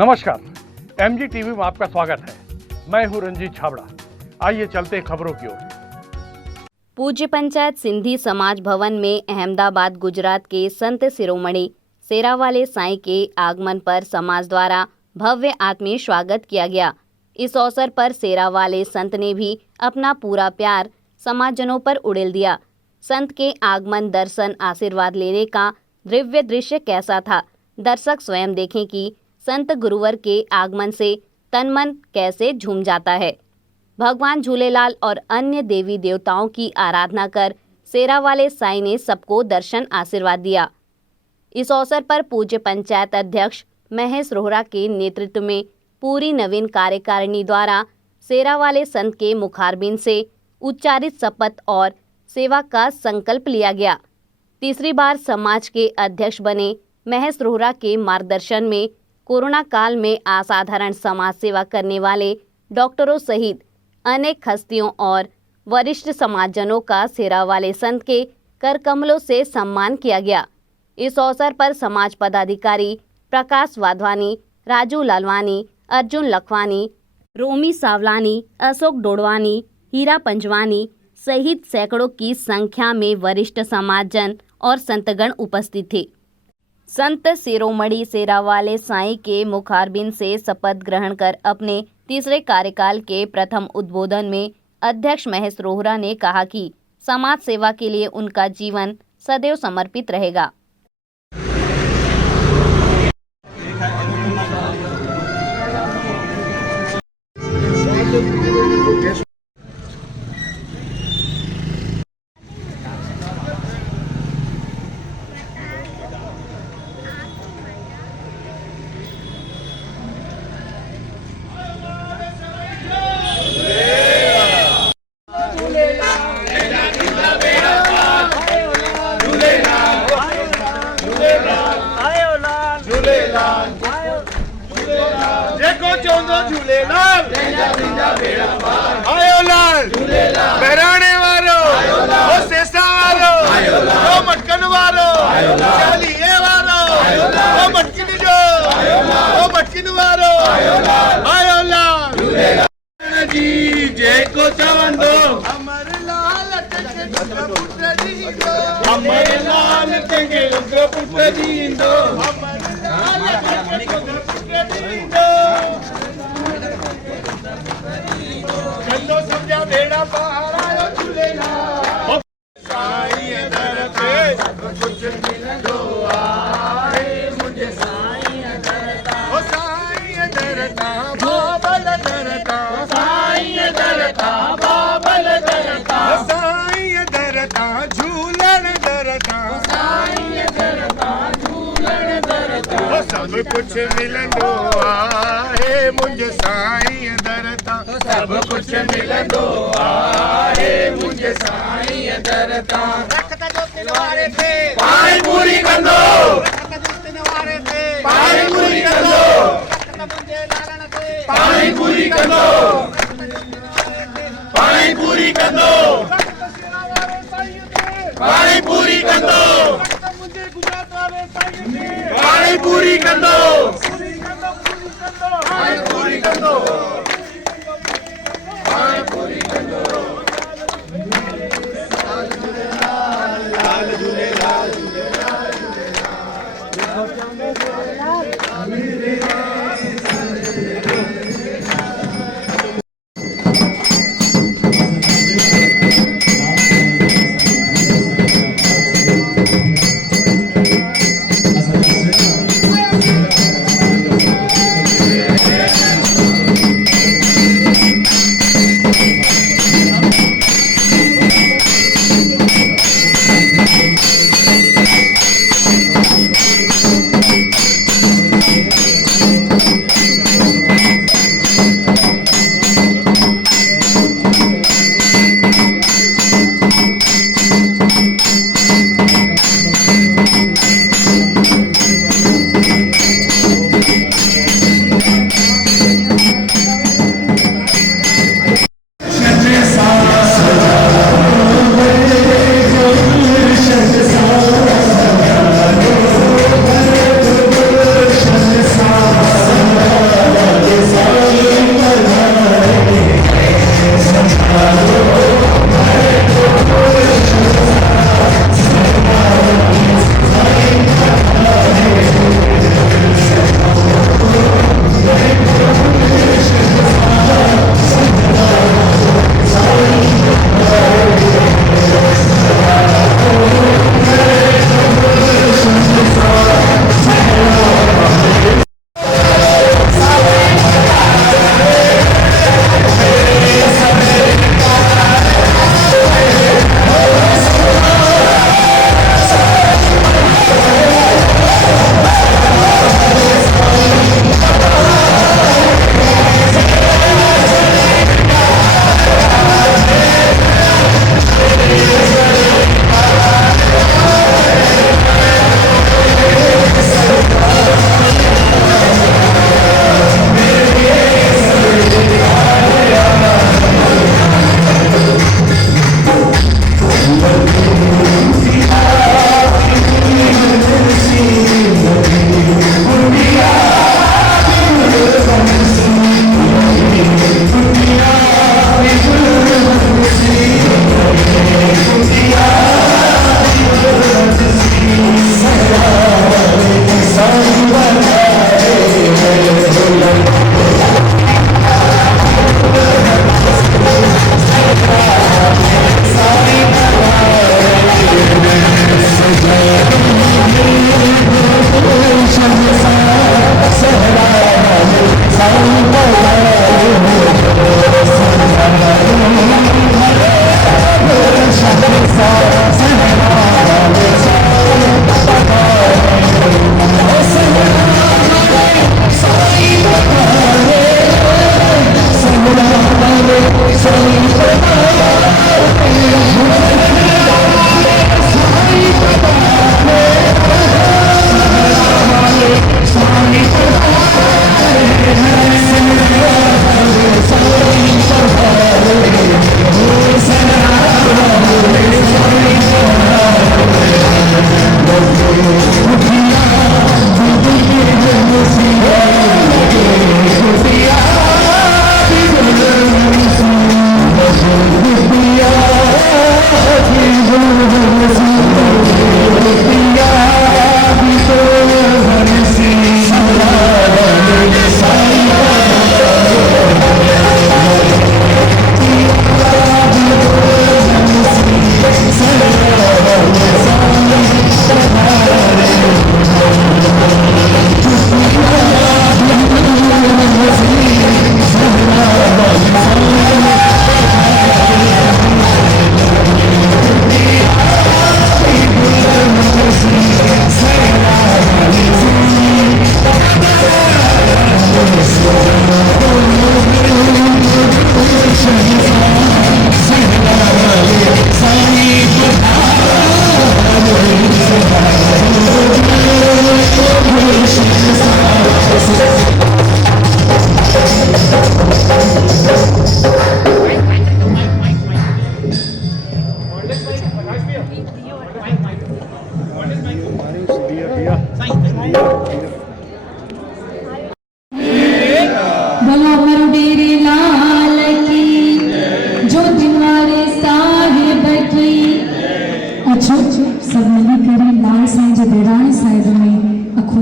नमस्कार, MG TV में आपका स्वागत है। मैं हूं रंजीत छाबड़ा। आइए चलते हैं खबरों की ओर। पूज्य पंचायत सिंधी समाज भवन में अहमदाबाद गुजरात के संत शिरोमणि सेरावाले साईं के आगमन पर समाज द्वारा भव्य आत्मीय स्वागत किया गया। इस अवसर पर सेरावाले संत ने भी अपना पूरा प्यार समाजजनों पर उड़ेल दिया। संत के आगमन, दर्शन, आशीर्वाद लेने का दिव्य दृश्य कैसा था, दर्शक स्वयं देखें कि संत गुरुवर के आगमन से तन मन कैसे झूम जाता है। भगवान झूलेलाल और अन्य देवी देवताओं की आराधना कर सेरावाले साईं ने सबको दर्शन आशीर्वाद दिया। इस अवसर पर पूज्य पंचायत अध्यक्ष महेश रोहरा के नेतृत्व में पूरी नवीन कार्यकारिणी द्वारा सेरावाले संत के मुखारबिंद से उच्चारित शपथ और सेवा का संकल्प लिया गया। तीसरी बार समाज के अध्यक्ष बने महेश रोहरा के मार्गदर्शन में कोरोना काल में असाधारण समाज सेवा करने वाले डॉक्टरों सहित अनेक हस्तियों और वरिष्ठ समाजजनों का सेरावाले संत के कर कमलों से सम्मान किया गया। इस अवसर पर समाज पदाधिकारी प्रकाश वाधवानी, राजू लालवानी, अर्जुन लखवानी, रोमी सावलानी, अशोक डोडवानी, हीरा पंजवानी सहित सैकड़ों की संख्या में वरिष्ठ समाजजन और संतगण उपस्थित थे। संत शिरोमणि सेरावाले साईं के मुखारबिंद से शपथ ग्रहण कर अपने तीसरे कार्यकाल के प्रथम उद्बोधन में अध्यक्ष महेश रोहरा ने कहा कि समाज सेवा के लिए उनका जीवन सदैव समर्पित रहेगा। देखो चौंदो झूलेलाल आयो लाल बहराने वालो ओ सेसा वालो ओ मटकन वालो चालिए वालो ओ मटकिन जो ओ मटकिन वालो आयो लाल जी जय को चवंदो अमर लाल पुत्र दींदो अमर लाल तेगे पुत्र दींदो अमर लाल पुत्र दींदो चलो समझा बेड़ा पार आयो झूलेलाल साईं दर पे सब कुछ मिलंदो आहे मुझे साईं दरता ओ साईं दरता बाबल दरता साईं दरता बाबल दरता साईं दरता झूलन दरता साईं दरता झूलन दरता ओ सब कुछ मिलंदो आहे मुझे साईं दरता सब कुछ मिलंदो आहे मुझे साईं दरता रखता जो तिलवारे थे पाई पूरी कंदो रखता जो तिलवारे थे पाई पूरी कंदो रखता मुझे लालन थे पाई पूरी कंदो पाई पूरी कंदो पाई पूरी कंदो मुझे गुजरात वाले साईं थे पाई पूरी कंदो पाई पूरी कंदो पाई पूरी कंदो लाल झूलेलाल झूलेलाल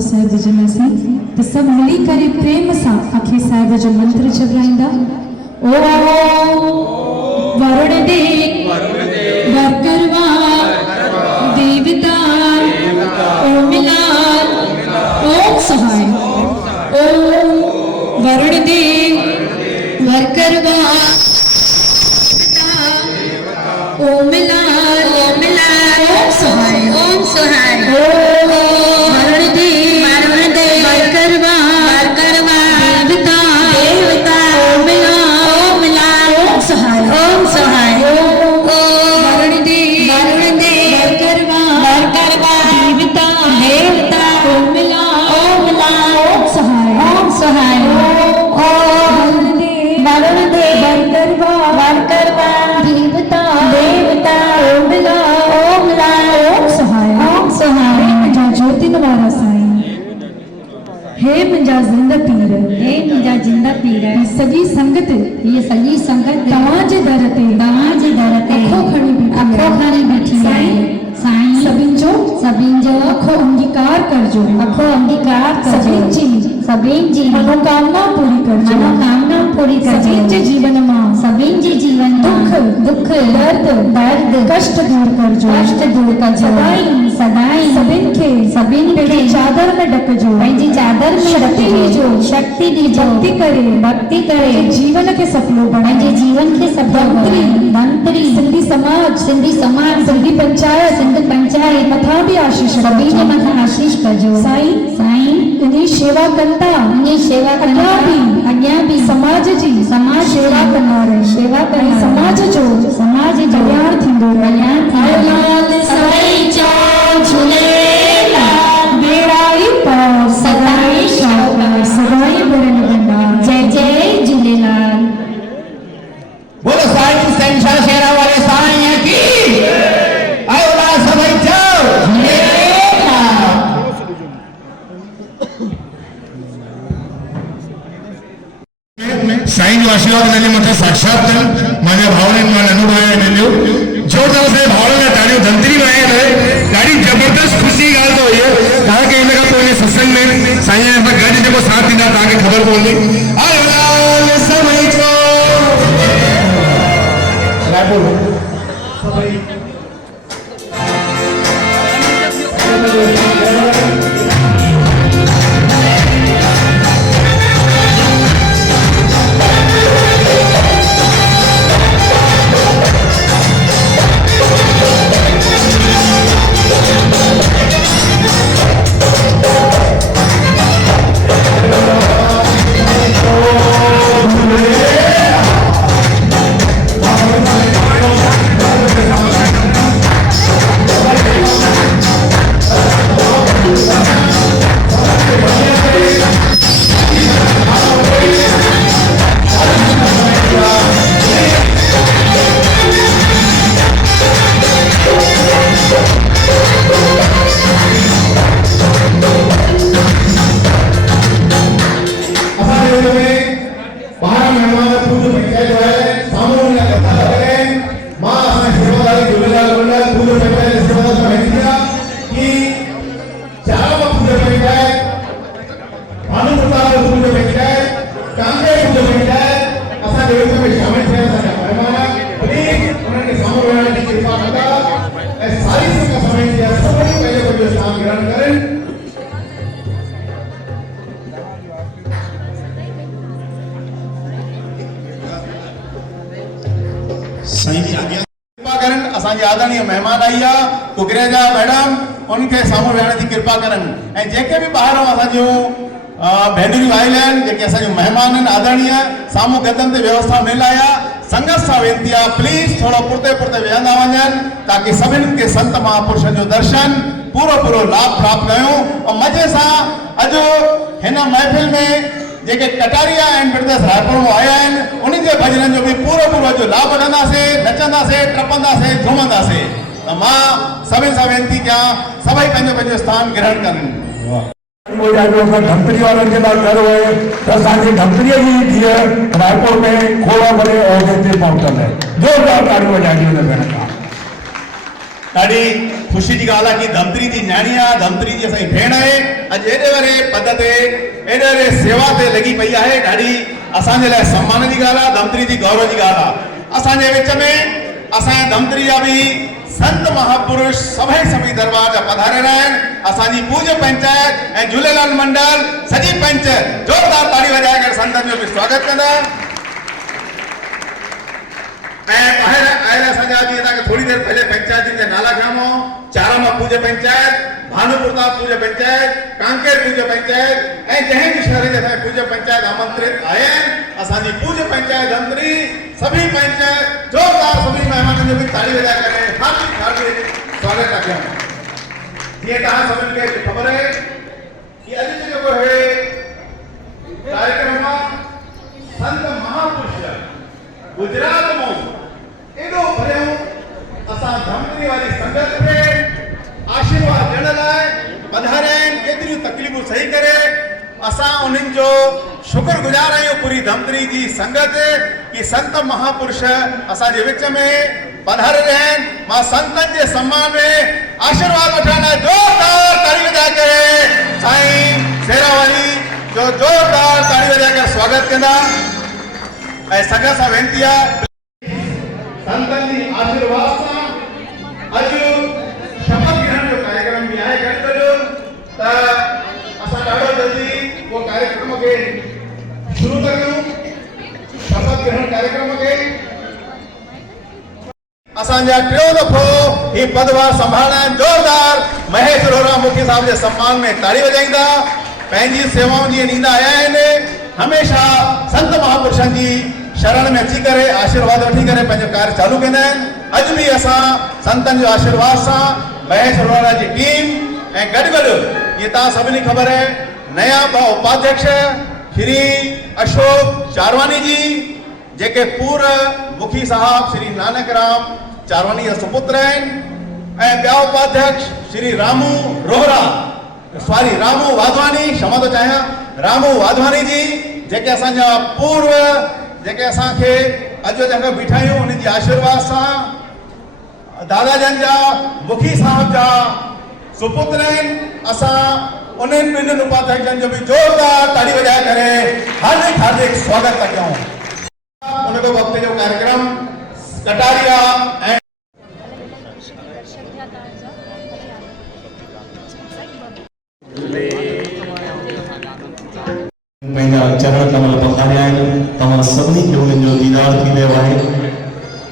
साहिब जमासीं त सभु मिली करे प्रेम सां अखे साहिब जो मंत्र चवराईंदा। ओम वरुण देव वरकरवा देवता ओमिलाल ओम सहाय। ओम वरुण देव वरकरवा ओमिलाल ओमिलाल ओम सहाय ओम सहाय। ओम वरुण देव वरकरवा देवता ओमिलाल ओमिलाल ओम सहाय ओम सहाय। ओम वरुण देव वरकरवा देवता ओमिलाल ओमिलाल ओम सहाय ओम सहाय। ओम वरुण देव वरकरवा देवता ओमिलाल ओमिलाल ओम सहाय ओम सहाय। मुंहिंजा ज्योतिन वारा साईं, हे मुंहिंजा जिंद पीर, हे मुंहिंजा जिंद पीर, सॼी संगत, ये सॼी संगत तव्हांजे दर ते अखो खणी बीठी साईं। सभिनि जो अखो अंगीकार करजो, सभिनि जी मनोकामना पूरी करजो, सभिनि जे जीवन मां दुख दर्द कष्ट दूर करजो, सदाई सभिनि खे चादर में ढकजो, शक्ति ॾिजो, भक्ति करे जीवन खे सफलो बणाए, धंत्री सिंधी समाज सिंधी पंचायत मथा भी आशीष कजो साईं। इन्ही सेवा कंदा अॻियां भी समाज सेवा कंदा रहे, समाज जो कल्याण थींदो रहे। लाल साईं चओ झूलेलाल, बेड़ाई पार सदाई शाबाश, सदाई बरन बंदा। जय जय झूलेलाल। बोलो साईं संसार शेरा वाले साईं की आयो ला सभई चओ झूलेलाल। साईं जो आशीर्वाद हिनजे मथे साक्षात अथनि। मुंहिंजा भाउरनि मां नंढो भाउ हिननि जो जोरदार से भाउरनि लाइ तालियूं धंतरी वाए ॾाढी जबरदस्त ख़ुशी ॻाल्हि तो इहा। तव्हांखे हिन खां पोइ हिन सत्संग में साईं सां गॾु जेको साथ ॾींदा तव्हांखे ख़बर पवंदी। आयो लाल सभई चओ रायपुर असांजे आदरणीय मेहमान आई आहे कुकरेजा मैडम उनके साम्हूं वेहण जी कृपा करनि ऐं जेके बि ॿाहिरां असांजूं भेनरियूं आयल आहिनि जेके असांजूं महिमान आहिनि आदरणीय साम्हूं गदन ते व्यवस्था मिल आया संगत सां वेनती आहे प्लीज थोरो पुरते वेहंदा वञनि ताकि सभिनि खे संत महापुरुषनि जो दर्शन पूरो लाभ प्राप्त कयूं ऐं मज़े सां अॼु हिन महफ़िल में जेके कटारिया आहिनि बिरदस रायपुर में आया आहिनि उन्हनि जे भजननि जो बि पूरो जो लाभ वठंदासीं नचंदासीं टपंदासीं झूमंदासीं त मां सभिनि सां वेनती कयां सभई पंहिंजो स्थान ग्रहण कनि। धमतरी वारनि जे लाइ घर हुए त असांजी धमतरीअ जी धीअ रायपुर में खोड़ा भरे औहदे ते पहुतल है। जोरदार तालियूं वॼाइजो हिन भेण खां। ॾाढी ख़ुशी जी ॻाल्हि आहे कि धमतरी जी न्याणी आहे, धमतरी जी असांजी भेण आहे, अॼु एॾे वॾे पद ते एॾे वॾे सेवा ते लॻी पई आहे। ॾाढी असांजे लाइ सम्मान जी ॻाल्हि आहे, धमतरी जी गौरव जी ॻाल्हि आहे। असांजे विच में असांजे धमतरी जा बि संत महापुरुष सभई दरबार जा पधारियल आहिनि। असांजी पूज्य पंचायत ऐं झूलेलाल मंडल सॼी पंचायत जोरदार ताड़ी वॼाए करे संतनि जो बि स्वागत कंदा। ॿाहिरि आयल असांजा जीअं तव्हांखे थोरी देरि पहले पंचायतुनि जा नाला खयामो, चारामा पूज्य पंचायत, भानुप्रताप पूज्य पंचायत, कांकेर पूज्य पंचायत ऐं जंहिं बि शहर जे असांजे पूज्य पंचायत आमंत्रित आया आहिनि। असांजी पूज्य पंचायत धमतरी सभी पंचायत जोरदार सभी महिमाननि जो बि ताड़ी वॼाए करे हार्दिक स्वागत था कयूं। जीअं तव्हां सभिनि खे ख़बर आहे कि अॼु जो जेको आहे कार्यक्रम संत महापुरुष गुजरात में एडो भरियो असां धमतरी वाली संगत खे आशीर्वाद ॾियण लाइ पधारिया आहिनि। केतिरियूं तकलीफ़ूं सही करे असां उन्हनि जो शुक्रगुज़ार आहियूं पूरी धमतरी जी संगत कि संत महापुरुष असांजे विच में पधारिया आहिनि। मां संतनि जे सम्मान में आशीर्वाद वठण लाइ जोरदार ताड़ी वॼाए करे साईं शेरावाली जो जोरदार ताड़ी वॼाए करे स्वागत कंदा ऐं संगत सां वेनिती आहे संतनि जी आशीर्वाद सां अॼु शपथ ग्रहण जो कार्यक्रम भी आहे। गॾिजो त असां ॾाढो जल्दी वो कार्यक्रम खे शुरू था कयूं। शपथ ग्रहण कार्यक्रम खे असांजा टियों दफ़ो ही पदभार संभालणा जोरदार महेश रोहरा मुखी साहब जे सम्मान में ताड़ी वॼाईंदा। पंहिंजी सेवाऊं जीअं ॾींदा आया आहिनि, हमेशा संत महापुरुषनि जी शरण में अची करे आशीर्वाद वठी करे पंहिंजो कार्य चालू कंदा आहिनि। अॼु बि असां संतनि जो आशीर्वाद सां महेश रोहरा जी टीम ऐं गॾु ये तव्हां सभिनी ख़बर है नया उपाध्यक्ष श्री अशोक चारवानी जी जेके पूर्व मुखी साहब श्री नानक राम चारवानी जा सुपुत्र आहिनि ऐं ॿिया उपाध्यक्ष श्री रामू रोहरा सॉरी रामू वाधवानी क्षमा थो चाहियां रामू वाधवानी जी जेके असांजा पूर्व जेके असांखे अॼु जंहिं बीठा आहियूं उन्हनि जे आशीर्वाद सां दादाजन जा मुखी साहब जा सुपुत्र आहिनि। असां उन्हनि ॿिन्हिनि उपाध्यक्षनि जो बि जोरदार ताड़ी वॼाए करे हार्दिक हार्दिक स्वागत था कयूं। उन खां वक़्त जो कार्यक्रम कटारिया ऐं पंहिंजा चरण कमल पखारिया आहिनि। तव्हां सभिनी खे उन्हनि जो दीदार थी वियो आहे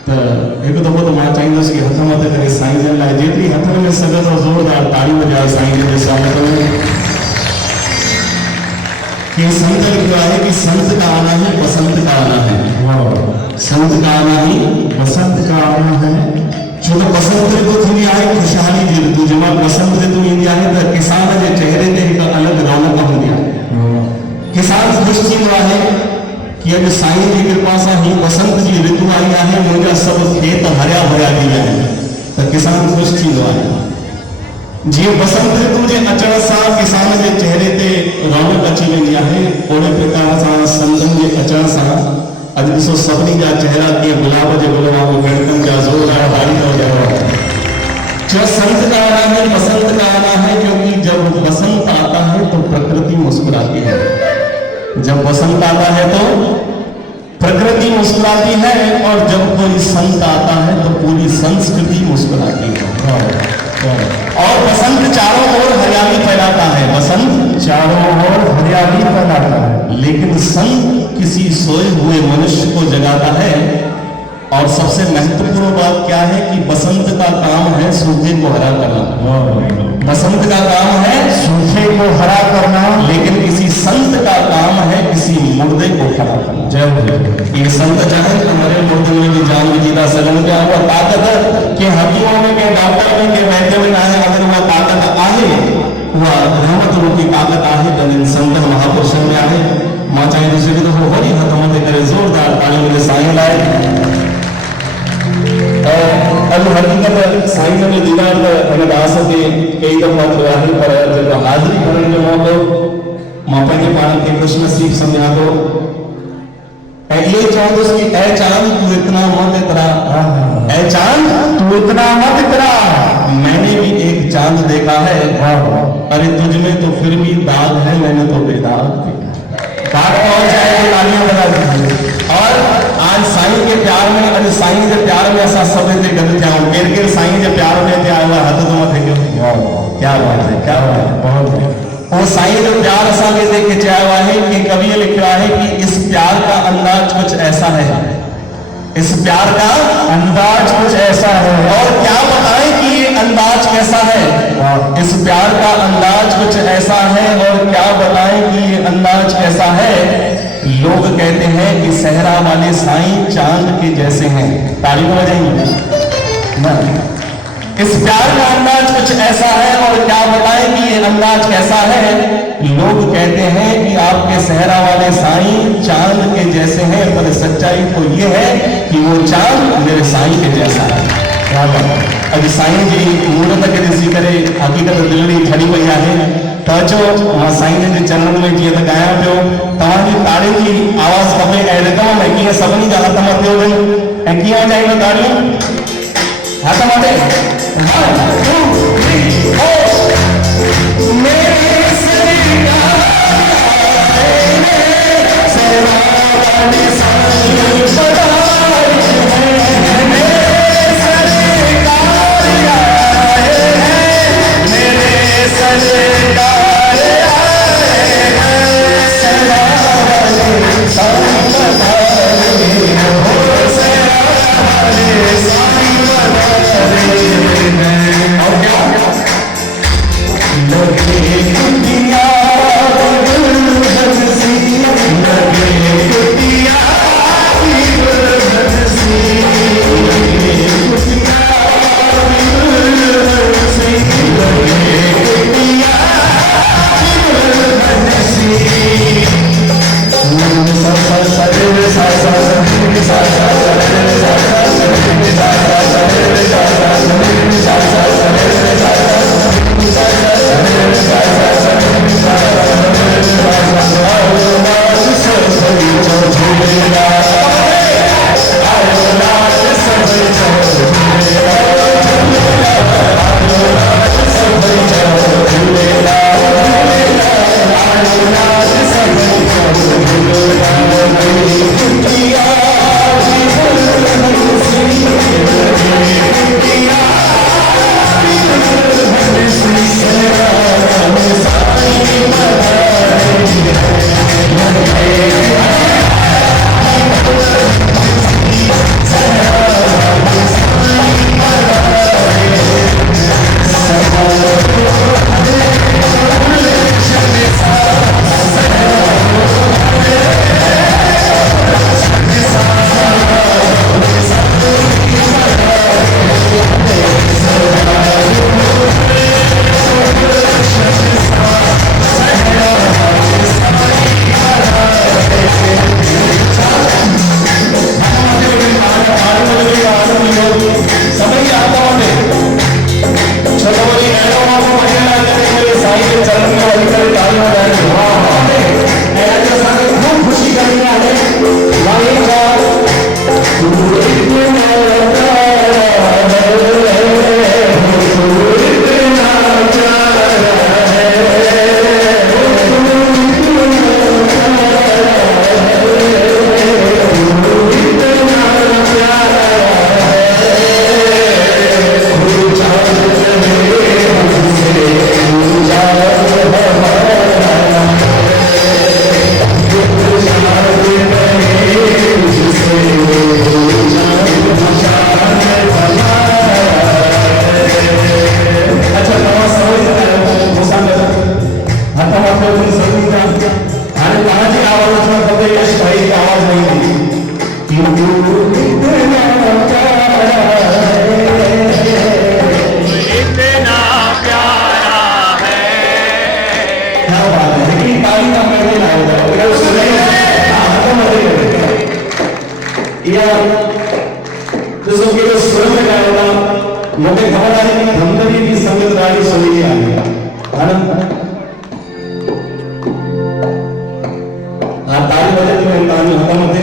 त हिकु दफ़ो त मां चाहींदुसि कि हथ मथे करे साईं जन लाइ जेतिरी हथ में सघंदो ज़ोरदार ताड़ी वॼाए साईं जन जे स्वागत में। कि संत लिखियो आहे कि संत का आना है बसंत का आना है, संत का आना ही बसंत का आना है। छो त बसंत ऋतु थींदी आहे ख़ुशहाली जी ऋतु। जंहिंमहिल बसंत ऋतु ईंदी आहे त किसान जे चेहरे ते हिकु अलॻि रौनक हूंदी आहे। किसान ख़ुशि थींदो आहे कि अॼु साईं जी कृपा सां ही बसंत जी ऋतु आई आहे, मुंहिंजा सभु खेत हरिया भरिया थी विया आहिनि त किसान ख़ुशि थींदो आहे। जीअं बसंत ऋतु जे अचण सां किसान जे चेहरे ते रौनक अची वेंदी आहे, ओड़े प्रकार सां संतनि जे अचण सां अॼु ॾिसो सभिनी जा चेहरा कीअं गुलाब जे गुल वांगुरु बेड़कनि जा ज़ोरदार ताड़ी थो वॼायो। जो संत का आना है बसंत का आना है, क्योंकि जब बसंत आता है तो प्रकृति मुस्कुराती है। जब बसंत आता है तो प्रकृति मुस्कुराती है और जब कोई संत आता है तो पूरी संस्कृति मुस्कुराती है। और बसंत चारों ओर हरियाली फैलाता है, बसंत चारों ओर हरियाली फैलाता है। लेकिन संत किसी सोए हुए मनुष्य को जगाता है। और सबसे महत्वपूर्ण बात क्या है कि बसंत का काम है सूखे को हरा करना। बसंत का काम है सूखे को हरा करना, लेकिन किसी संत का काम है किसी मुर्दे को खड़ा करना। जय ये संत चाहे हमारे मुर्दे में की जान भी जीता सगन क्या हुआ ताकत के हकीमों में के डॉक्टर में के वैद्य में आए, अगर वह ताकत आए वह रहमत रूपी ताकत आहे तो इन संत महापुरुषों में आहे। मां चाहे दूसरे तो वही हथों में करे जोरदार ताली मेरे साईं लाए। अॼु हक़ीक़त साईं जो दीदार हिन दास खे कई दफ़ा थियो आहे, पर जेको हाज़िरी करण जो मौक़ो मां पंहिंजे पाण खे ख़ुशनसीब सम्झां थो ऐं इहो ई चवंदुसि कि ऐ चांद तू इतना मत इतरा, ऐ चांद तू इतना मत इतरा, भी एक चांद देखा है, अरे तुझ में तो फिर भी दाग है, मैंने तो बेदाग देखा। बात पहुंच जाए तालियां बजा दीजिए। और आज साईं के प्यार में, अरे साईं के प्यार में ऐसा सब थे गद क्या केर केर साईं के प्यार में थे आया हद तो मत क्यों। क्या बात है, क्या बात है, बहुत। और साईं जो प्यार असा के देख के चाहे हुआ है कि कवि ये लिख रहा है कि इस प्यार का अंदाज कुछ ऐसा है, इस प्यार का अंदाज कुछ ऐसा है, और क्या बताएं कि ये अंदाज कैसा है। इस प्यार का अंदाज कुछ ऐसा है, और क्या बताएं कि ये अंदाज कैसा है। लोग कहते हैं कि सहरा वाले साईं चांद के जैसे हैं। ताली बजाएंगे ना। इस प्यार का अंदाज कुछ ऐसा है, और क्या बताएं कि ये अंदाज कैसा है। लोग कहते हैं कि आपके सहरा वाले साईं चांद के जैसे हैं, पर सच्चाई तो ये है कि वो चांद मेरे साईं के जैसा है। क्या बात है। अॼु साईं जी मूर्त खे ॾिसी करे हक़ीक़त दिलि ठरी पई आहे। त अचो मां साईं जे चरणनि में जीअं त ॻायां पियो, तव्हांजी ताड़ियुनि जी आवाज़ खपे ऐं रिदम में कीअं सभिनी जा हथ मथे हुजनि। ऐं कीअं वॼाईंदो ताड़ियूं, हथ मथे। 1 2 3 4 मेरे सरकार मुझे खबर आई कि धमतरी की संगत गाड़ी चली आई ताली बजे तो ताली खत्म होते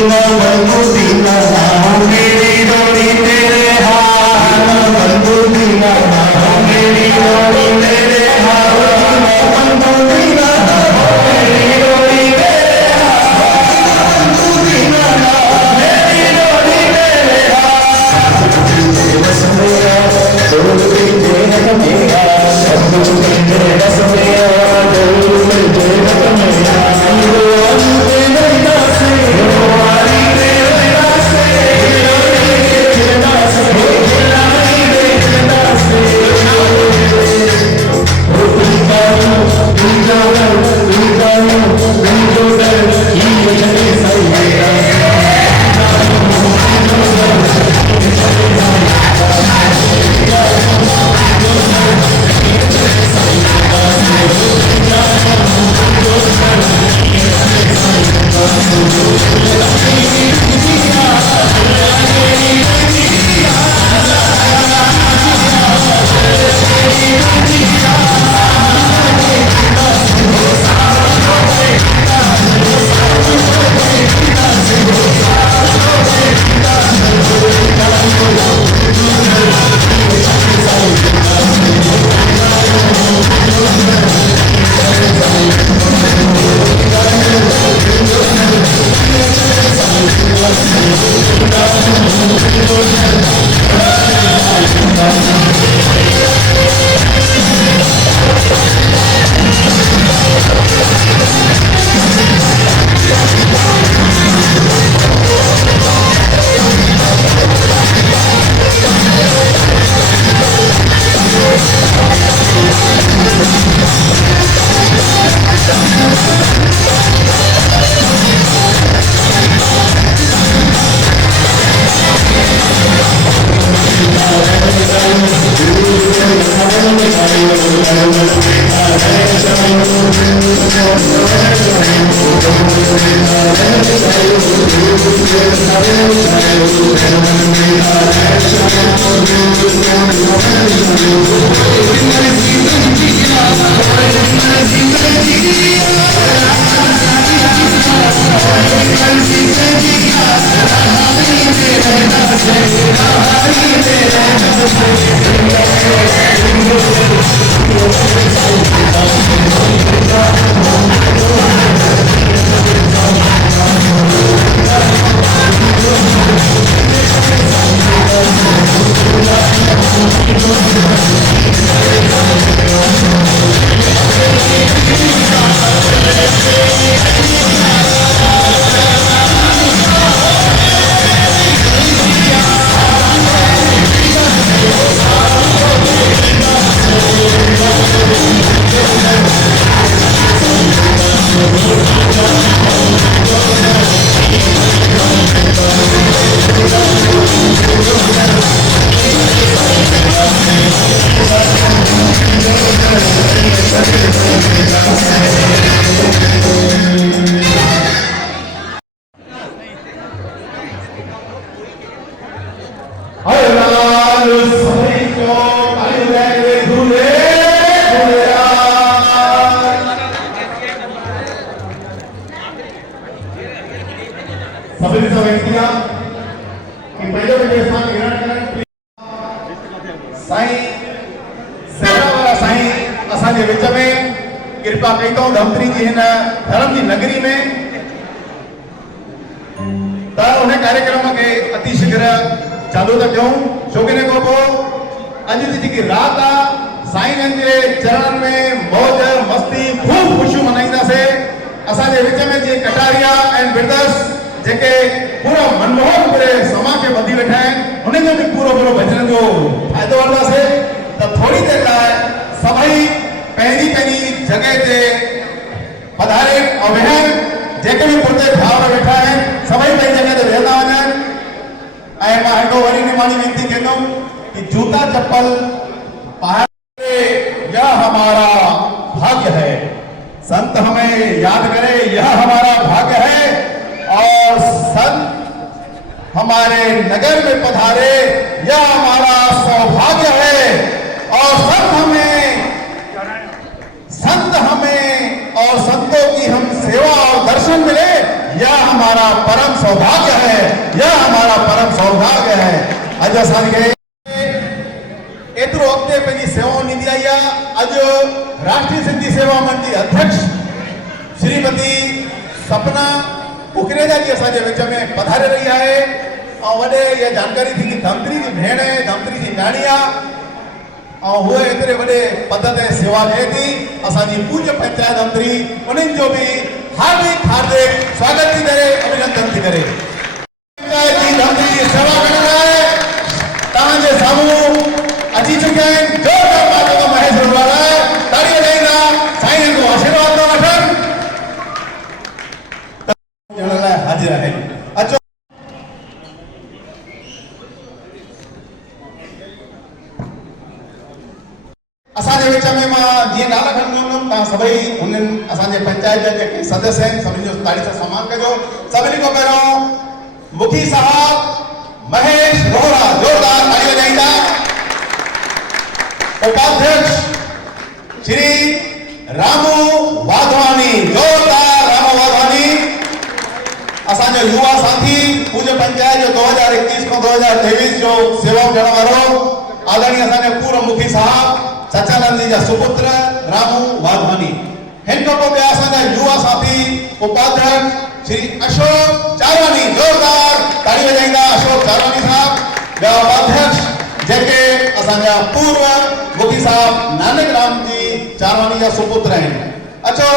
दीना बंधु दीना मेरी डोरी तेरे हाथ बंधु दीना मेरी डोरी तेरे हाथ बंधु दीना मेरी डोरी तेरे हाथ बंधु दीना मेरी डोरी तेरे हाथ बस मेरा डोर तेरे मेरा सब कुछ तेरे बस मेरा डोर तेरे मेरा सभी व्यक्तियां कि पहले के स्थान ग्रहण करें साईं सेवा वाला साईं असांजे विच में कृपा कई तो धमतरी जी हिन धर्म की नगरी में त उन कार्यक्रम के अति शीघ्र चालू था क्यों छोकिने को अज जी की रात आ साईं के चरण में मौज मस्ती खूब खुशियों मनाईंदा से असांजे विच में जी कटारिया एंड ब्रदर्स जेके पूरा मनमोहन पूरे समा के बधी वेठा हैं उन्हें जो भी पूरो भजन जो फायदो वठंदा से त थोड़ी देर लाइ सभई पंहिंजी जगह ते पधारे और वहन जेके भी पुरते भावर वेठा हैं सभई पंहिंजी जगह ते वेहंदा वञनि ऐं मां हिकु वरी निमाणी विनती कंदुमि कि जूता चप्पल पाए यह हमारा भाग्य है संत हमें याद करे यह हमारा भाग्य है और संत हमारे नगर में पधारे यह हमारा सौभाग्य है और संत हमें और संतों की हम सेवा और दर्शन मिले यह हमारा परम सौभाग्य है, यह हमारा परम सौभाग्य है। अज असांखे एतिरो अॻिते पंहिंजी सेवाऊं ॾींदी आई आहे। अॼु राष्ट्रीय सिंधी सेवा मंच जी अध्यक्ष श्रीमती सपना कुकरेजा जी असांजे विच में पधारे रही आहे ऐं वॾे इहा जानकारी थी कि धमतरी जी भेण आहे, धमतरी जी न्याणी आहे और हुए एतिरे वॾे पद ते सेवा ॾिए थी। असांजी पूज्य पंचायत धमतरी उन्हनि जो बि हार्दिक हार्दिक स्वागत थी करे, अभिनंदन थी करे। पंचायत जी धमतरी जी सेवा करण लाइ तव्हांजे साम्हूं अची चुकिया आहिनि। जोरदार तालियों खां महेश रोहरा ताड़ी वॼाईंदा साईं जो आशीर्वाद था वठनि ॾियण लाइ हाज़िर आहिनि। अचो असांजे विच में मां जीअं नाला खणी वञुमि, तव्हां सभई उन्हनि असांजे पंचायत जा जेके सदस्य आहिनि सभिनी जो ताड़ी सां सम्मान कजो। सभिनी खां पहिरियों मुखी साहब महेश रोहरा, जोरदार ताड़ी वॼाईंदा। उपाध्यक्ष श्री रामू वाधवानी, जोरदार रामू वाधवानी। असांजो युवा साथी पूज्य पंचायत जो 2021 खां 2023 जो सेवाऊं ॾियण वारो आदरणीय असांजे पूर्व मुखी साहब सच्चानंद जी जा सुपुत्र रामू वाधवानी। हिन खां पोइ ॿिया असांजा युवा साथी उपाध्यक्ष श्री अशोक चारवानी, जोरदार ताड़ी वॼाईंदा अशोक चारवानी साहब। ॿिया उपाध्यक्ष जेके असांजा पूर्व मुखी साहब नानक राम जी चारवानी जा सुपुत्र आहिनि। अचो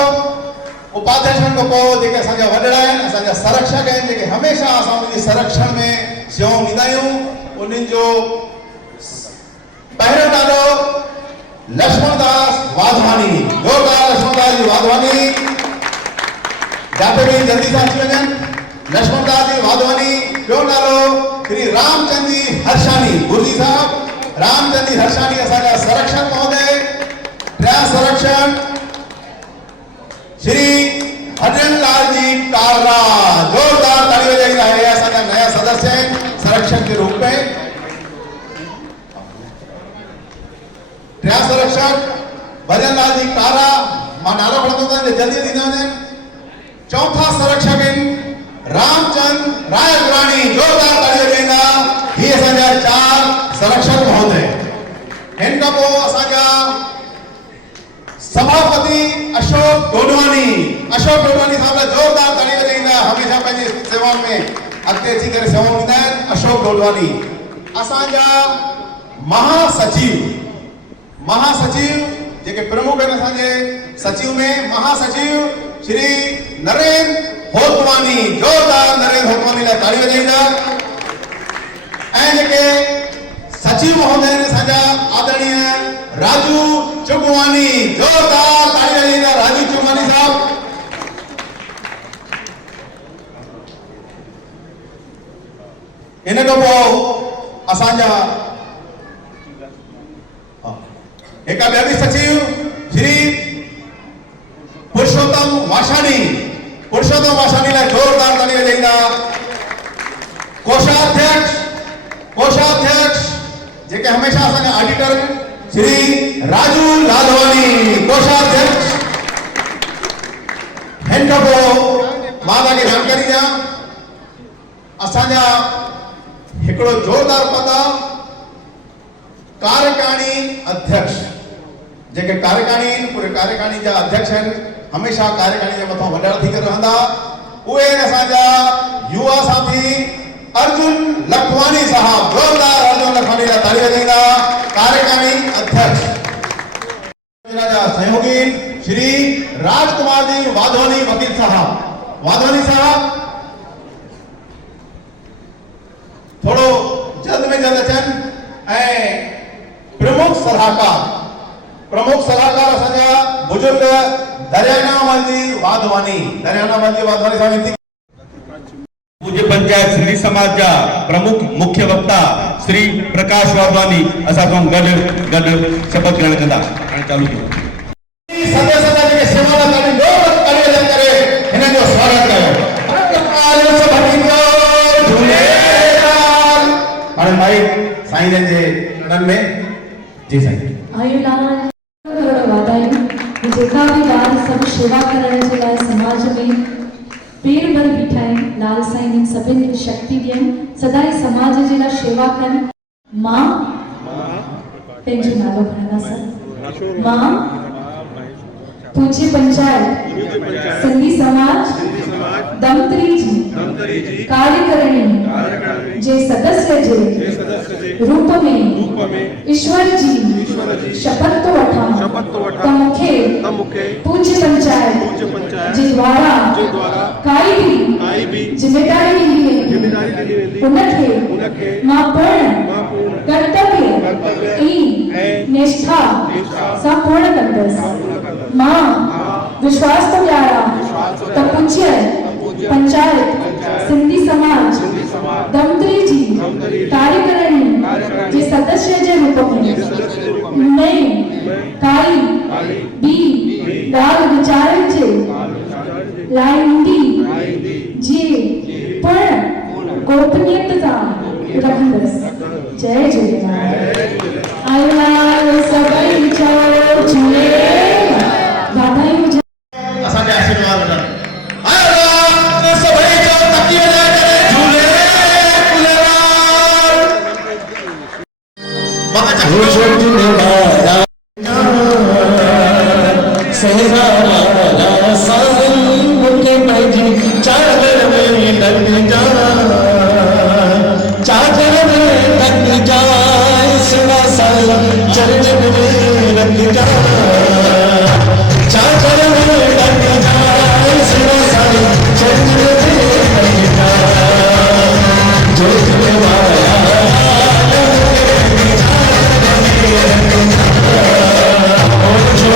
उपाध्यक्षनि खां पोइ जेके असांजा वॾड़ा आहिनि, असांजा संरक्षक आहिनि, जेके हमेशह असां उनजे संरक्षण में सेवाऊं ॾींदा आहियूं, उन्हनि जो पहिरियों नालो लक्ष्मणदास वाधवानी, जोरदार लक्ष्मणदास जी वाधवानी। जाते भी जल्दी सां अची वञनि। लक्ष्मणदास जी वाधवानी। ॿियो नालो श्री रामचंद जी हर्षानी, गुरुजी साहब रामचंद जी हर्षानी असांजा संरक्षक महोदय। टिया संरक्षण श्री हरिन लाल जी कालरा, जोरदार ताड़ी वॼाईंदा। हे असांजा नया सदस्य आहिनि संरक्षक के रूप में। टिया संरक्षक भजन लाल जी कारा, मां नालो खणंदो आहियां जल्दी ॾींदा वञनि। चौथा संरक्षक आहिनि रामचंद राय गुराणी, जोरदार ताड़ी वॼाईंदा। ही असांजा 4 संरक्षक महोदय। हिन खां पोइ असांजा सभापति अशोक डोडवानी, अशोक डोडवानी साहब जोरदार ताड़ी वॼाईंदा। हमेशह पंहिंजी सेवाउनि में अॻिते अची करे सेवाऊं ॾींदा आहिनि अशोक डोडवानी। असांजा महासचिव जेके प्रमुख आहिनि असांजे सचिव में, महासचिव श्री नरेंद्र होतवानी, जोरदार नरेंद्र होतवानी लाइ ताड़ी वॼाईंदा। ऐं जेके सचिव महोदय आहिनि असांजा आदरणीय राजू चुगवानी, जोरदार ताड़ी वॼाईंदा राजू चुगवानी साहब। इन खां पोइ असांजा एक ॿिया सचिव श्री पुरुषोत्तम वाशानी लाइ जोरदार ताड़ी वॼाईंदा। कोषाध्यक्ष जेके हमेशह असांजा ऑडिटर श्री राजू लालवानी, कोषाध्यक्ष। हिन खां पोइ मां तव्हांखे जानकारी ॾियां, असांजा हिकिड़ो जोरदार पद आहे कार्यकारिणी अध्यक्ष। जेके कार्यकारिणी पूरे कार्यकारिणी जा अध्यक्ष आहिनि, हमेशह कार्यकारिणी जे मथां वॾा थी करे रहंदा। उहे असांजा युवा साथी अर्जुन लखवानी साहब, जोरदार अर्जुन लखवानी लाइ ताड़ी वॼाईंदा। कार्यकारिणी अध्यक्ष। सहयोगी श्री राजकुमार जी वाधवानी वकील साहब, वाधवानी साहब थोड़ो जल्द में जल्द अचनि। ऐं प्रमुख सलाहकार असांजा बुजुर्ग दरियानामल जी वाधवानी साहब। पूज्य पंचायत सिंधी समाज जा प्रमुख मुख्य वक्ता श्री प्रकाश वाधवानी असां सां गॾु शपथ ग्रहण कंदा। चालू कयो। सदस्य जेके सेवा लाइ ताड़ी करे हिन जो स्वागत कयो। हाणे माइक साईं जे चरणनि में। जी साईं। आयुलाल वाधायूं। जेका भी ॿार सभु शेवा करण जे लाइ समाज में पेर भर बीठाई लाल साईं इन सभिनि खे शक्ति ॾियनि सदाई समाज जे लाइ शेवा कनि। मां पंहिंजो नालो खणंदा सर। मां पूज्य पंचायत सिंधी समाज दमत्री जी कार्यकारिणी जे सदस्य जे रूप में ईश्वर जी शपथ तो वठां त मूंखे पूज्य पंचायत जे द्वारा काई भी जिम्मेदारी ॾिनी वेंदी उनखे मां पूर्ण कर्तव्य ऐं निष्ठा सां पूर्ण कंदसि। मां विश्वास तो ॾियारां त पूज्य पंचायत सिंधी समाज दमत्री जी कार्यकारिणी जे सदस्य जे रूप में काई भी ॻाल्हि वीचारनि जे लाइ ईंदी जी पूर्ण गोपनीयता सां रखंदसि। जय झूलेलाल। आयो सभई चओ झूलेलाल। वाधायूं हुजनि। असांखे आशीर्वाद वठनि। आयो सभई चओ तकीअ लाइ करे झूले झूलेलाल। बाबा झूलेलाल। सेरा वाला साईं मुखे पंहिंजी चादर में ढक जा, चादर में ढक जा, सेरा साईं चरण में रख जा, चादर में ढक जा, सेरा साईं चरण में रख जा। जो वाला जो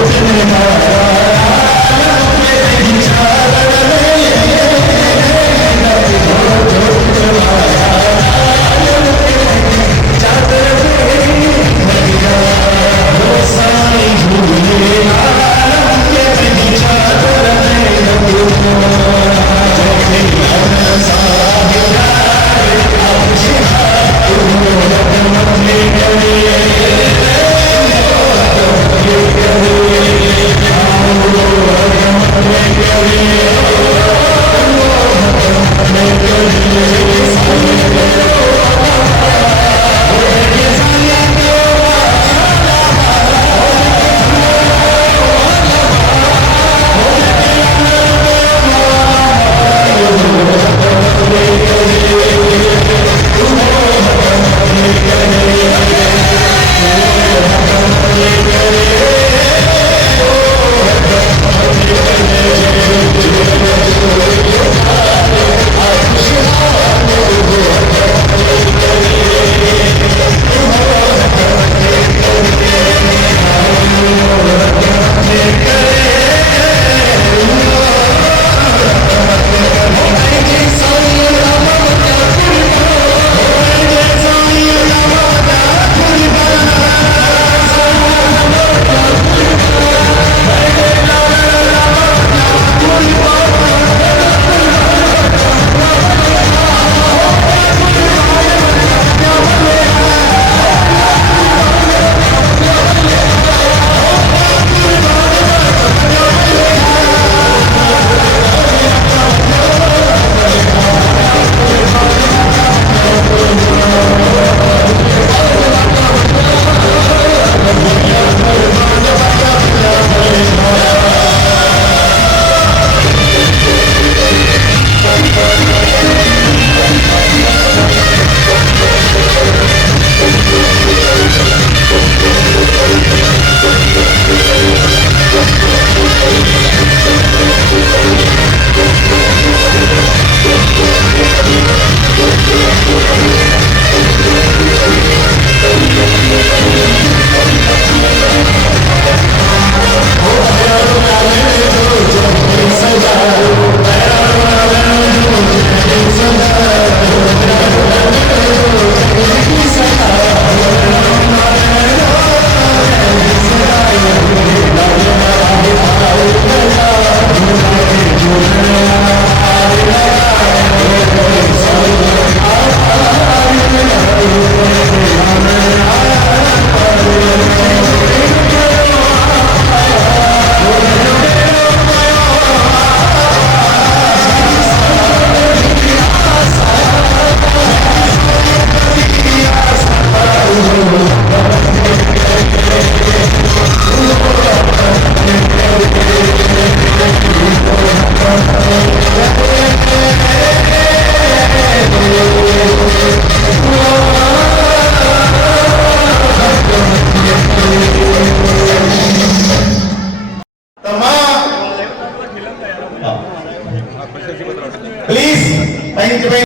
साईं के भाई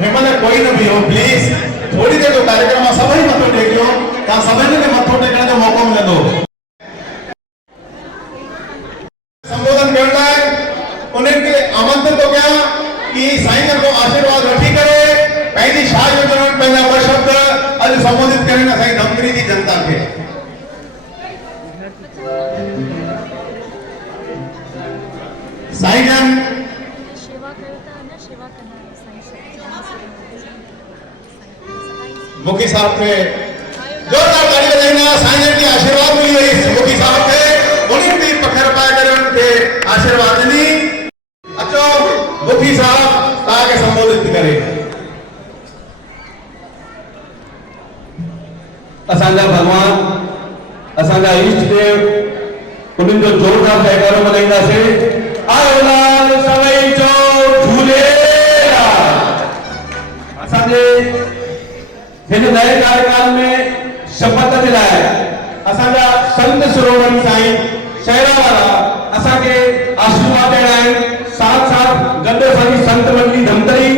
हिम्मत कोई न भी हो प्लीज थोड़ी देर जो कार्यक्रम में सभी मथो टेकियो ता सभी ने मथो टेकण जो मौको मिलंदो संबोधन करण लाइ उन्हें के आमंत्रित तो क्या कि साईं जन को आशीर्वाद वठी करे पंहिंजी छा योजना पंहिंजा ॿ शब्द अॼु संबोधित करण साईं धमतरी जी जनता के साईं जन मुखी साहब थे जोरदार ताली बजाइना साईं जन की आशीर्वाद मिली है मुखी साहब थे उन्हें भी पखर पाए करे उनके आशीर्वाद दी अचो मुखी साहब ताके संबोधित करे असांजा भगवान असांजा इष्ट देव उन्हनि जो जोरदार जयकारो मल्हाईंदासीं आयो लाल सवई चो झूलेलाल असांजे हिन नए कार्यकाल में शपथ दिलाए असांजा संत शिरोमणि साईं शेरा वाला असांखे आशीर्वाद ॾियणा आहिनि साथ साथ गॾु असांजी संत मंडली धमतरी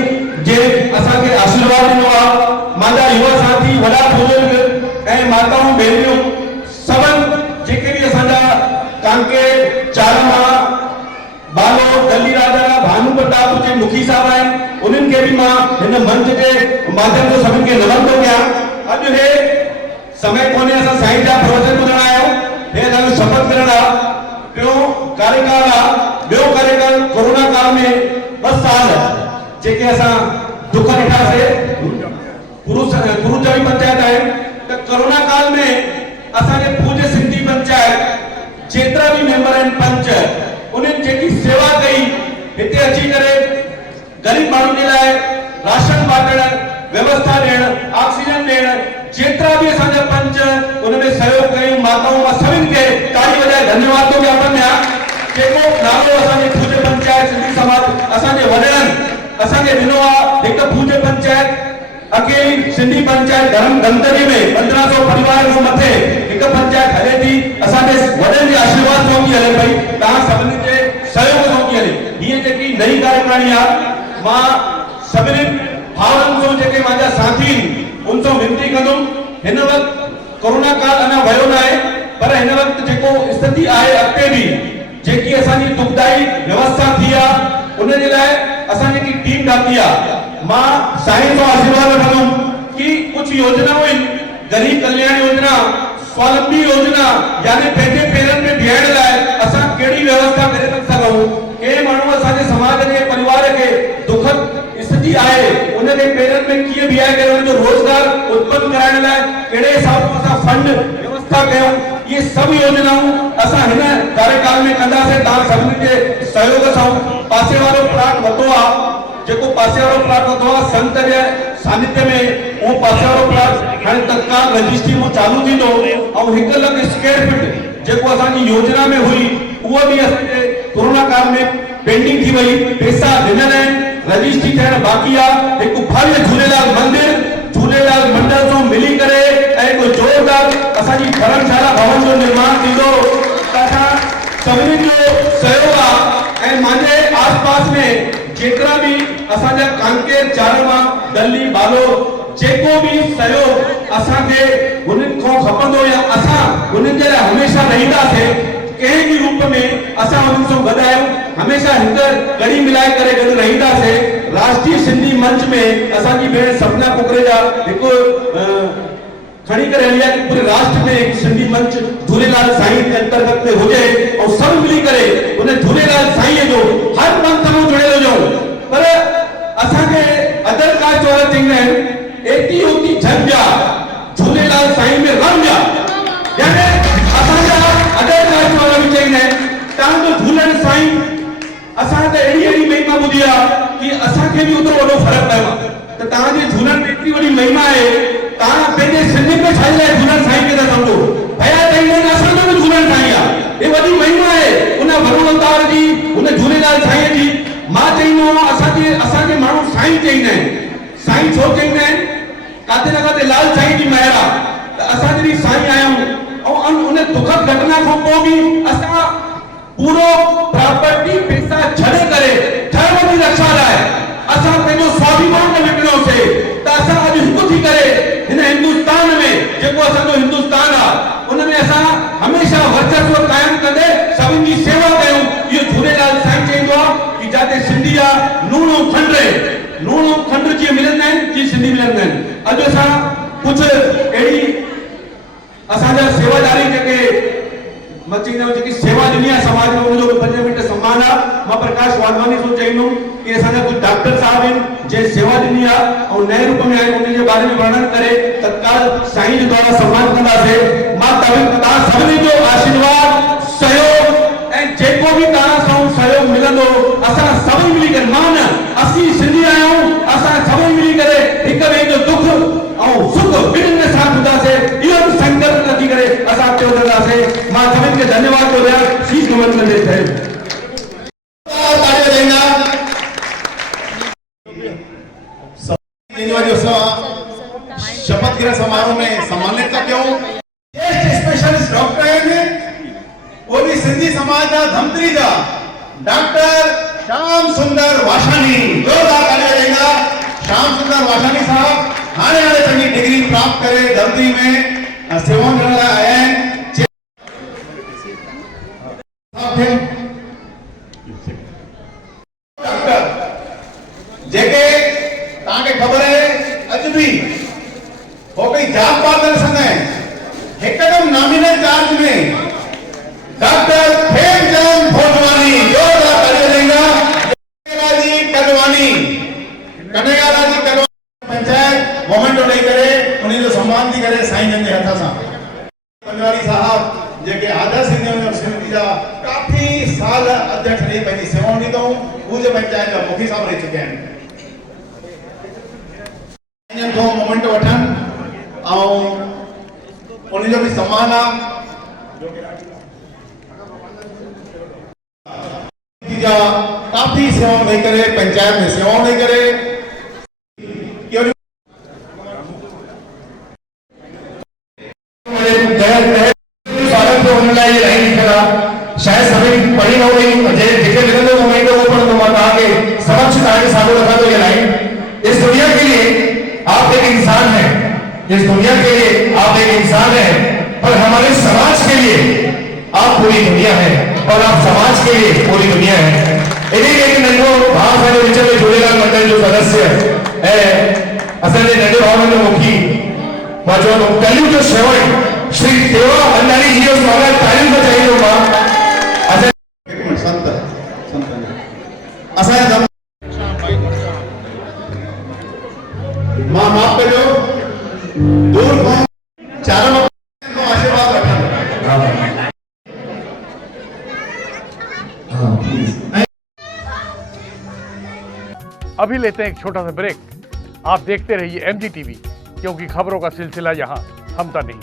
जे असांखे आशीर्वाद ॾिनो आहे मुंहिंजा युवा साथी वॾा बुजुर्ग ऐं माताऊं भेनरियूं सभनि जेके बि असांजा कांके चारमा बालो दली राजा भानु प्रताप जे मुखी साहब आहिनि उन्हनि खे बि मां हिन मंच जे माध्यम सां सभिनि खे नमन थो कयां अॼु हे समय कोन्हे असां साईं जा प्रवचन ॿुधण आया आहियूं हे असांजो शपथ करण आहे ॿियो कार्यकाल आहे ॿियो कार्यकाल कोरोना काल में 2 साल जेके असां दुख ॾिठासीं गुरुचरी पंचायत आहे त कोरोना काल में असांजे पूज्य सिंधी पंचायत जेतिरा बि मेंबर आहिनि पंच उन्हनि जेकी सेवा कई हिते अची करे गरीब माण्हुनि जे लाइ राशन बांटण व्यवस्था ॾियण ऑक्सीजन ॾियण जेतिरा बि असांजा पंच उनमें सहयोग कयूं माताऊं मां सभिनि खे ताली वॼाए धन्यवाद थो ज्ञापन ॾियां जेको नालो असांजे पूज्य पंचायत सिंधी समाज असांजे वॾनि असांखे ॾिनो आहे हिकु पूज्य पंचायत अकेली सिंधी पंचायत धमतरी में 1500 परिवार खां मथे हिकु पंचायत हले थी असांजे वॾनि जे आशीर्वाद सां थी हले पई तव्हां सभिनी जे सहयोग सां थी हले हीअ जेकी नई कार्यप्रणाली आहे मां सभिनी भावरनि सां जेके मुंहिंजा साथी उन सां विनती कंदुमि हिन वक़्तु कोरोना काल अञा वियो न आहे पर हिन वक़्तु जेको स्थिति आहे अॻिते बि जेकी असांजी दुखदाई व्यवस्था थी आहे उन जे लाइ असां जेकी टीम ठाती आहे मां साईं सां आशीर्वाद वठंदुमि कि कुझु योजनाऊं आहिनि गरीब कल्याण योजना स्वावलंबी योजना यानी पंहिंजे पेरनि में बीहण लाइ असां कहिड़ी व्यवस्था करे था सघूं के माण्हू असांजे समाज जे परिवार खे दुखद स्थिति आहे उनखे पेरनि में कीअं बीहाए करे उनजो रोजगार उत्पन्न कराइण लाइ कहिड़े हिसाब सां असां फंड व्यवस्था कयूं ये सभु योजनाऊं असां हिन कार्यकाल में कंदासीं तव्हां सभिनी जे सहयोग सां पासे वारो प्लाट वरितो आहे जेको पासे वारो प्लाट वरितो आहे संत जे सानिध्य में उहो पासे वारो प्लाट हाणे तत्काल रजिस्ट्री में चालू थींदो ऐं 1 लख स्क्वायर फीट जेको असांजी योजना में हुई उहो बि असांजे कोरोना काल में पेंडिंग थी वई पैसा ॾिनल आहिनि रजिस्ट्री थियण बाक़ी आहे हिकु भव्य झूलेलाल मंदिर झूलेलाल मंडल सां मिली करे ऐं हिकु जोरदार असांजी धर्मशाला भवन जो निर्माण थींदो तथा सभिनी जो सहयोग आहे ऐं मुंहिंजे आसपास में जेतिरा बि असांजा कांकेर चारमा दली बालो जेको बि सहयोग असांखे हुननि खां खपंदो या असां हुननि जे लाइ हमेशह रहींदासीं कंहिं बि रूप में असां हुननि सां गॾु आहियूं हमेशह हिकु कड़ी मिलाए करे गॾु रहींदासीं राष्ट्रीय सिंधी मंच में असांजी भेण सपना कुकरेजा हिकु खणी करे हली आहे पूरे राष्ट्र में एक सिंधी मंच झूलेलाल साईं के अंतर्गत में हुजे और सब मिली करे उन झूलेलाल साईं जो हर पंथ में जुड़े हुजो पर असांखे अदर कास्ट वारा चवंदा आहिनि एती होती जग जा झूलेलाल साईं में रम जा यानी असांजा अदर कास्ट वारा बि चवंदा आहिनि तव्हांजो झूलण साईं असां त अहिड़ी महिमा ॿुधी आहे कि असांखे बि ओतिरो वॾो फ़र्क़ु पियो आहे त तव्हांजे झूलण में एतिरी वॾी महिमा आहे तव्हां पंहिंजे सिंधी में छा लाइ झूलण साईं खे था सम्झो भया चईंदा आहिनि असांजो बि झूलण साईं आहे हे वॾी महिमा आहे उन वरुण अवतार जी उन झूलेलाल साईं जी मां चईंदो आहियां असांजे माण्हू साईं चईंदा आहिनि साईं छो चईंदा आहिनि काथे न काथे लाल साईं जी महिर आहे त असां जॾहिं साईं आहियूं ऐं उन दुखद घटना खां पोइ बि असां पूरो प्रॉपर्टी पैसा छॾे करे धर्म जी रक्षा लाइ असां पंहिंजो स्वाभिमान न विकिणोसीं त असां अॼु हिकु थी करे हिन हिंदुस्तान में जेको असांजो हिंदुस्तान आहे उन में असां हमेशह वर्चस्व कायम कंदे सभिनि जी सेवा कयूं। इहो झूलेलाल साईं चईंदो आहे कि जाते सिंधी आहे लूण ऐं खंड जीअं मिलंदा आहिनि तीअं सिंधी मिलंदा आहिनि। अॼु असां कुझु अहिड़ी असांजा सेवादारी जेके मचींदा जेकी सेवा ॾिनी आहे समाज में उनजो 5 मिंट सम्मान आहे। मां प्रकाश वाधवानी सां चईंदुमि कि असांजा कुझु डॉक्टर साहब आहिनि जंहिं सेवा ॾिनी आहे ऐं नए रूप में आहिनि उन जे बारे में वर्णन करे तत्काल साईं जे द्वारा सम्मान कंदासीं। मां तव्हां सभिनी जो आशीर्वाद सहयोग ऐं जेको बि तव्हां सां सहयोग मिलंदो असां सभई मिली करे मां न असीं सिंधी आहियूं असां सभई मिली करे हिक ॿिए जो दुख ऐं सुख ॿिन्हिनि में साथ ॾींदासीं। इहो संकल्प रखी करे असां अॻिते वधंदासीं। मां सभिनि खे धन्यवाद थो ॾियां। शीश नमन कंदे जय शपथ ग्रहण समारोह में सम्मानित था क्यों स्पेशलिस्ट डॉक्टर आहिनि वो भी सिंधी समाज जा धमतरी जा डॉक्टर श्याम सुंदर वाशानी। जोरदार तालियां ॾींदा। श्याम सुंदर वाशानी साहब हाणे चङी डिग्री प्राप्त करे धमतरी में सेवा करण लाइ आया आहिनि। डॉक्टर जेके तव्हांखे ख़बर आहे अॼु बि हो कोई जात पात न ॾिसंदा आहिनि। हिकदमि नॉमिनल चार्ज में डॉक्टर खेमचंद भोटवानी। जोरदार तालियां ॾींदा। कन्हैयालाल जी कलवानी पंचायत मोमेंटो ॾेई करे उन्हीं जो सम्मान थी करे साईं जन जे हथ सां। पंजवाणी साहब जेके आदर्श सिंधी यूनिवर्सिटी जा काफ़ी साल अध्यक्ष रही पंहिंजी सेवाऊं ॾींदो पूज पंचायत जा मुखी साहब रही चुकिया आहिनि। साईं जन मोमेंटो वठनि ऐं उन्हीं जो बि सम्मान आहे। काफ़ी सेवाऊं ॾेई करे पंचायत में सेवाऊं ॾेई करे शायद सभी पढ़ी न हुई जेके मिलंदो मोमेंटो वो पढ़ंदो मां तव्हांखे समक्ष तव्हांखे साम्हूं रखां थो ये लाइन। इस दुनिया के लिए आप एक इंसान हैं, इस दुनिया के लिए आप एक इंसान हैं, पर हमारे समाज के लिए आप पूरी दुनिया हैं और आप समाज के लिए पूरी दुनिया है। इन्हीं एक नंढो भाव असांजे विच में झूलेलाल मंडल जो सदस्य ऐं असांजे नंढे भाउरनि जो मुखी मां चवां थो कलियुग जो श्रवण श्री देवा भंडारी जी जो स्वागत तालियुनि सां चाहींदो मां। संत असांजे मां माफ़ कजो दूर खां चारों आशीर्वाद रखनि। अभी लेते हैं एक छोटा सा ब्रेक। आप देखते रहिए MG TV, क्योंकि खबरों का सिलसिला यहाँ थमता नहीं।